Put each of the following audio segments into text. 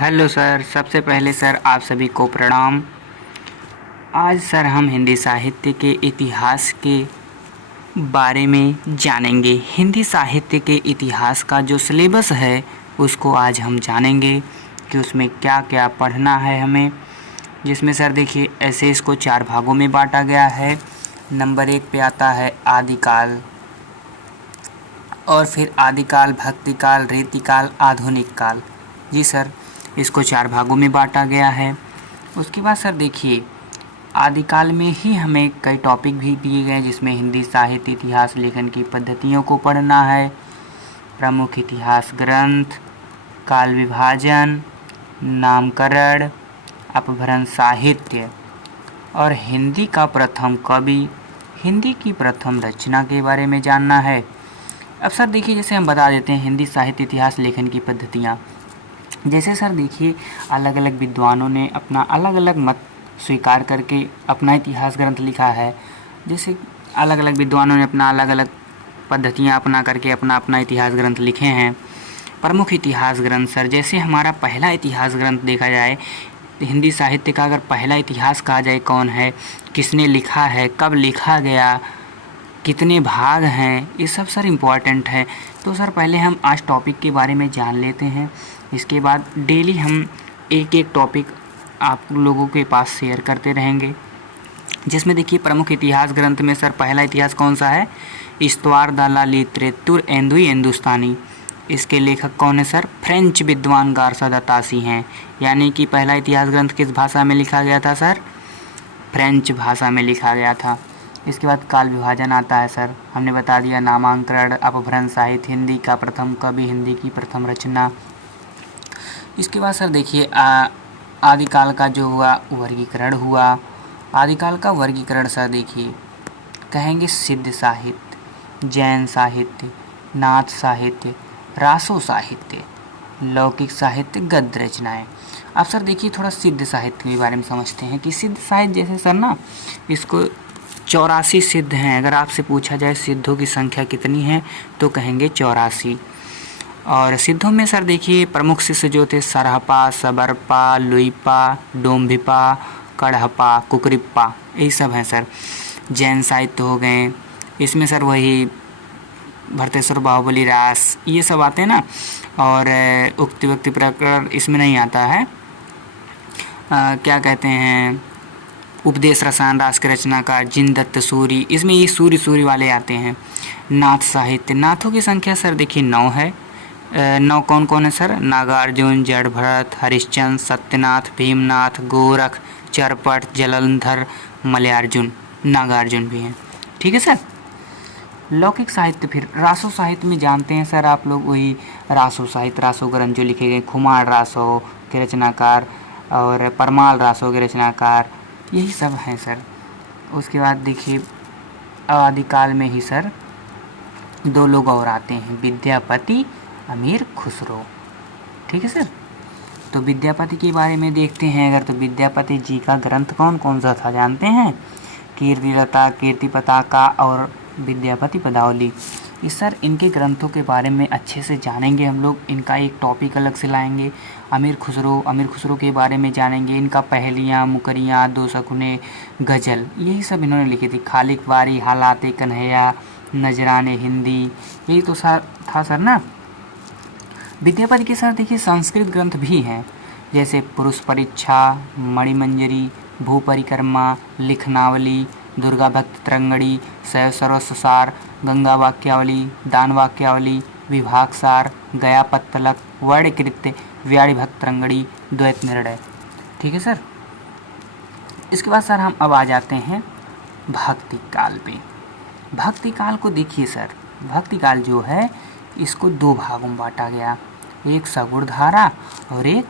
Hello sir, सबसे पहले sir आप सभी को प्रणाम। आज सर हम हिंदी साहित्य के इतिहास के बारे में जानेंगे। हिंदी साहित्य के इतिहास का जो सिलेबस है उसको आज हम जानेंगे कि उसमें क्या क्या पढ़ना है हमें। जिसमें सर देखिए ऐसे इसको 4 भागों में बांटा गया है। नंबर 1 पे आता है आदिकाल, और फिर आदिकाल, भक्तिकाल, रीतिकाल, आधुनिक काल। जी सर, इसको 4 भागों में बांटा गया है। उसके बाद सर देखिए आदिकाल में ही हमें कई टॉपिक भी दिए गए जिसमें हिंदी साहित्य इतिहास लेखन की पद्धतियों को पढ़ना है। प्रमुख इतिहास ग्रंथ, काल विभाजन, नामकरण, अपभ्रंश साहित्य और हिंदी का प्रथम कवि, हिंदी की प्रथम रचना के बारे में जानना है। अब सर देखिए जैसे हम बता देते हैं हिंदी साहित्य इतिहास लेखन की पद्धतियाँ। जैसे सर देखिए अलग अलग विद्वानों ने अपना अलग अलग मत स्वीकार करके अपना इतिहास ग्रंथ लिखा है। जैसे अलग अलग विद्वानों ने अपना अलग अलग पद्धतियाँ अपना करके अपना अपना इतिहास ग्रंथ लिखे हैं। प्रमुख इतिहास ग्रंथ सर, जैसे हमारा पहला इतिहास ग्रंथ देखा जाए, हिंदी साहित्य का अगर पहला इतिहास कहा जाए कौन है, किसने लिखा है, कब लिखा गया, कितने भाग हैं, ये सब सर इम्पॉर्टेंट है। तो सर पहले हम आज टॉपिक के बारे में जान लेते हैं। इसके बाद डेली हम एक एक टॉपिक आप लोगों के पास शेयर करते रहेंगे। जिसमें देखिए प्रमुख इतिहास ग्रंथ में सर पहला इतिहास कौन सा है, इस्तवार द ला लिटरेतुर एंदुई हिंदुस्तानी। इसके लेखक कौन है सर, फ्रेंच विद्वान गारसा द तासी हैं। यानी कि पहला इतिहास ग्रंथ किस भाषा में लिखा गया था सर, फ्रेंच भाषा में लिखा गया था। इसके बाद काल विभाजन आता है सर, हमने बता दिया नामांकन, अपभ्रंश साहित्य, हिंदी का प्रथम कवि, हिंदी की प्रथम रचना। इसके बाद सर देखिए आदिकाल का जो हुआ वर्गीकरण हुआ। आदिकाल का वर्गीकरण सर देखिए कहेंगे सिद्ध साहित्य, जैन साहित्य, नाथ साहित्य, रासो साहित्य, लौकिक साहित्य, गद्य रचनाएँ। अब सर देखिए थोड़ा सिद्ध साहित्य के बारे में समझते हैं कि सिद्ध साहित्य जैसे सर ना इसको 84 सिद्ध हैं। अगर आपसे पूछा जाए सिद्धों की संख्या कितनी है तो कहेंगे 84। और सिद्धों में सर देखिए प्रमुख शिष्य जो थे सरहपा, सबरपा, लुइपा, डोम्भिपा, कड़हपा, कुकरिप्पा, यही सब हैं सर। जैन साहित्य हो गए, इसमें सर वही भरतेश्वर, बाहुबली, रास, ये सब आते हैं ना। और उक्ति व्यक्ति प्रकरण इसमें नहीं आता है। क्या कहते हैं, उपदेश रसायन, रास के रचनाकार जिनदत्त सूरी, इसमें ये सूरी वाले आते हैं। नाथ साहित्य, नाथों की संख्या सर देखिए 9 है। 9 कौन कौन है सर, नागार्जुन, जड़भरत, हरिश्चंद्र, सत्यनाथ, भीमनाथ, गोरख, चरपट, जलंधर, मलयार्जुन, नागार्जुन भी हैं। ठीक है सर। लौकिक साहित्य फिर रासो साहित्य में जानते हैं सर आप लोग, वही रासो साहित्य, रासो ग्रंथ जो लिखे गए, खुमार रासो के रचनाकार और परमाल रासो के रचनाकार, यही सब हैं सर। उसके बाद देखिए आदिकाल में ही सर 2 लोग और आते हैं, विद्यापति, अमीर खुसरो। ठीक है सर। तो विद्यापति के बारे में देखते हैं अगर, तो विद्यापति जी का ग्रंथ कौन कौन सा था जानते हैं, कीर्तिलता, कीर्ति पताका और विद्यापति पदावली। इस सर इनके ग्रंथों के बारे में अच्छे से जानेंगे हम लोग, इनका एक टॉपिक अलग से लाएंगे। अमीर खुसरो के बारे में जानेंगे, इनका पहेलियाँ, मुकरियाँ, दो शकुने, गज़ल, यही सब इन्होंने लिखी थी। खालिक वारी, हालाते कन्हैया, नजराने हिंदी, यही तो सर था सर ना। विद्यापति के सर देखिए संस्कृत ग्रंथ भी हैं, जैसे पुरुष परीक्षा, मणिमंजरी, भूपरिक्रमा, लिखनावली, दुर्गा भक्त तरंगड़ी, शैव सर्वस्वसार, गंगा वाक्यावली, दान वाक्यावली, विभाग सार, गया पत्तलक, वर्णकृत्य, व्याड़ी भक्त तरंगड़ी, द्वैत निर्णय। ठीक है सर। इसके बाद सर हम अब आ जाते हैं भक्ति काल पे। भक्ति काल को देखिए सर, भक्ति काल जो है इसको 2 भागों में बांटा गया, एक सगुण धारा और एक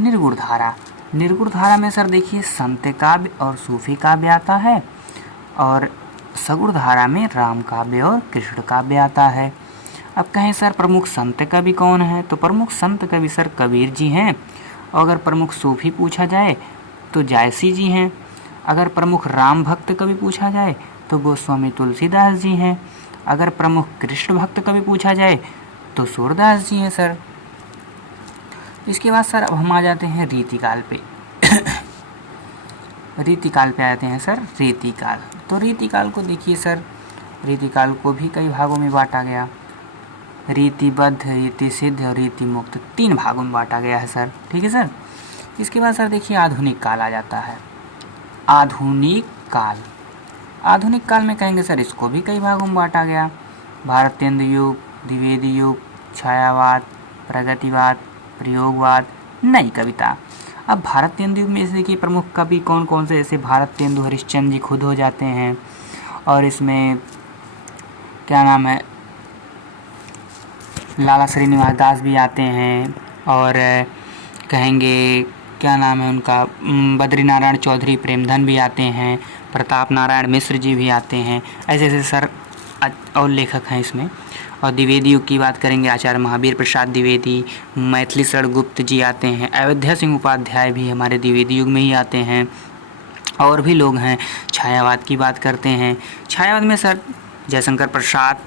निर्गुण धारा। निर्गुण धारा में सर देखिए संत काव्य और सूफी काव्य आता है, और सगुण धारा में राम काव्य और कृष्ण काव्य आता है। अब कहें सर प्रमुख संत कवि कौन है, तो प्रमुख संत कवि सर कबीर जी हैं। और अगर प्रमुख सूफी पूछा जाए तो जायसी जी हैं। अगर प्रमुख राम भक्त कवि पूछा जाए तो गोस्वामी तुलसीदास जी हैं। अगर प्रमुख कृष्ण भक्त कवि पूछा जाए तो सूरदास जी हैं सर। इसके बाद सर अब हम आ जाते हैं रीतिकाल पे। रीतिकाल पे आते हैं सर, रीतिकाल। तो रीतिकाल को देखिए सर, रीतिकाल को भी कई भागों में बांटा गया। रीतिबद्ध, रीति सिद्ध और रीति मुक्त, 3 भागों में बांटा गया है सर। ठीक है सर। इसके बाद सर देखिए आधुनिक काल आ जाता है। आधुनिक काल, आधुनिक काल में कहेंगे सर इसको भी कई भागों में बांटा गया। भारतेंदु युग, द्विवेदी युग, छायावाद, प्रगतिवाद, प्रयोगवाद, नई कविता। अब भारतेंदु युग में इस देखिए प्रमुख कवि कौन कौन से, जैसे भारतेंदु हरिश्चंद्र जी खुद हो जाते हैं, और इसमें क्या नाम है, लाला श्रीनिवास दास भी आते हैं, और कहेंगे क्या नाम है उनका, बद्रीनारायण चौधरी प्रेमधन भी आते हैं, प्रताप नारायण मिश्र जी भी आते हैं। ऐसे ऐसे सर और लेखक हैं इसमें। और द्विवेदी युग की बात करेंगे, आचार्य महावीर प्रसाद द्विवेदी, मैथिली शरण गुप्त जी आते हैं, अयोध्या सिंह उपाध्याय भी हमारे द्विवेदी युग में ही आते हैं, और भी लोग हैं। छायावाद की बात करते हैं, छायावाद में सर जयशंकर प्रसाद,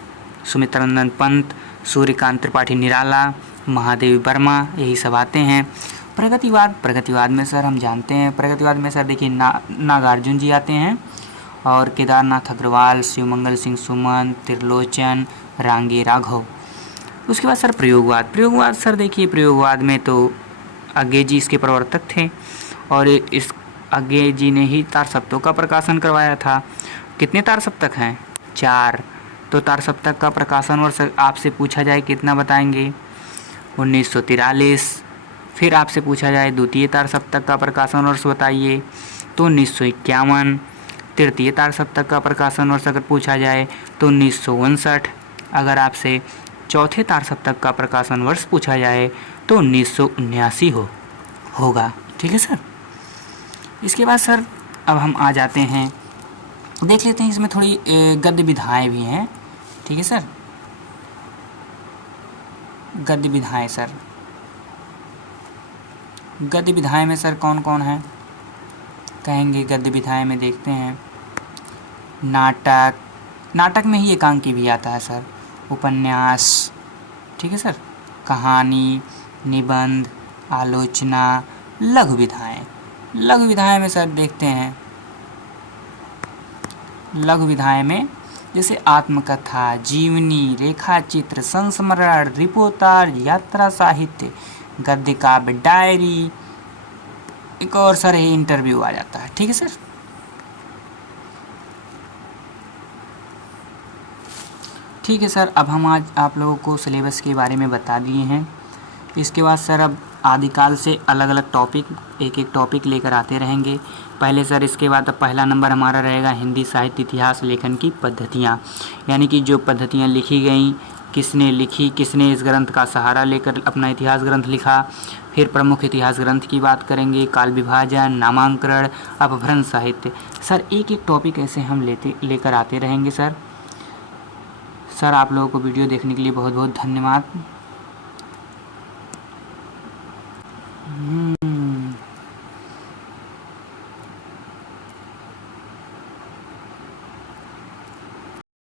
सुमित्रानंद पंत, सूर्यकांत त्रिपाठी निराला, महादेवी वर्मा, यही सब आते हैं। प्रगतिवाद, प्रगतिवाद में सर हम जानते हैं, प्रगतिवाद में सर देखिए नागार्जुन जी आते हैं, और केदारनाथ अग्रवाल, शिवमंगल सिंह सुमन, त्रिलोचन, रांगे राघव। उसके बाद सर प्रयोगवाद, प्रयोगवाद सर देखिए प्रयोगवाद में तो अज्ञे जी इसके प्रवर्तक थे, और इस अज्ञे जी ने ही तार सप्तकों का प्रकाशन करवाया था। कितने तार सप्तक हैं? 4। तो तार सप्तक का प्रकाशन वर्ष आपसे पूछा जाए कितना बताएंगे? 1943। फिर आपसे पूछा जाए द्वितीय तार सप्तक का प्रकाशन वर्ष बताइए, तो 1951। तृतीय तार सप्तक का प्रकाशन वर्ष अगर पूछा जाए तो 1959। अगर आपसे चौथे तार सप्तक का प्रकाशन वर्ष पूछा जाए तो 1979 होगा। ठीक है सर। इसके बाद सर अब हम आ जाते हैं, देख लेते हैं इसमें थोड़ी गद्य विधाएँ भी हैं। ठीक है सर, गद्य विधाएँ सर, गद्य विधाएँ में सर कौन कौन है कहेंगे? गद्य विधाएँ में देखते हैं नाटक, नाटक में ही एकांकी भी आता है सर, उपन्यास, ठीक है सर, कहानी, निबंध, आलोचना, लघु विधाएँ। लघु विधाएँ में सर देखते हैं, लघु विधाएँ में जैसे आत्मकथा, जीवनी, रेखाचित्र, संस्मरण, रिपोर्टाज, यात्रा साहित्य, गद्य काव्य, डायरी, एक और सर ये इंटरव्यू आ जाता है। ठीक है सर। ठीक है सर, अब हम आज आप लोगों को सिलेबस के बारे में बता दिए हैं। इसके बाद सर अब आदिकाल से अलग अलग टॉपिक, एक एक टॉपिक लेकर आते रहेंगे। पहले सर इसके बाद अब पहला नंबर हमारा रहेगा हिंदी साहित्य इतिहास लेखन की पद्धतियाँ, यानी कि जो पद्धतियाँ लिखी गई, किसने लिखी, किसने इस ग्रंथ का सहारा लेकर अपना इतिहास ग्रंथ लिखा। फिर प्रमुख इतिहास ग्रंथ की बात करेंगे, काल विभाजन, नामांकन, अपभ्रंश साहित्य। सर एक एक टॉपिक ऐसे हम लेकर आते रहेंगे सर। सर आप लोगों को वीडियो देखने के लिए बहुत बहुत धन्यवाद।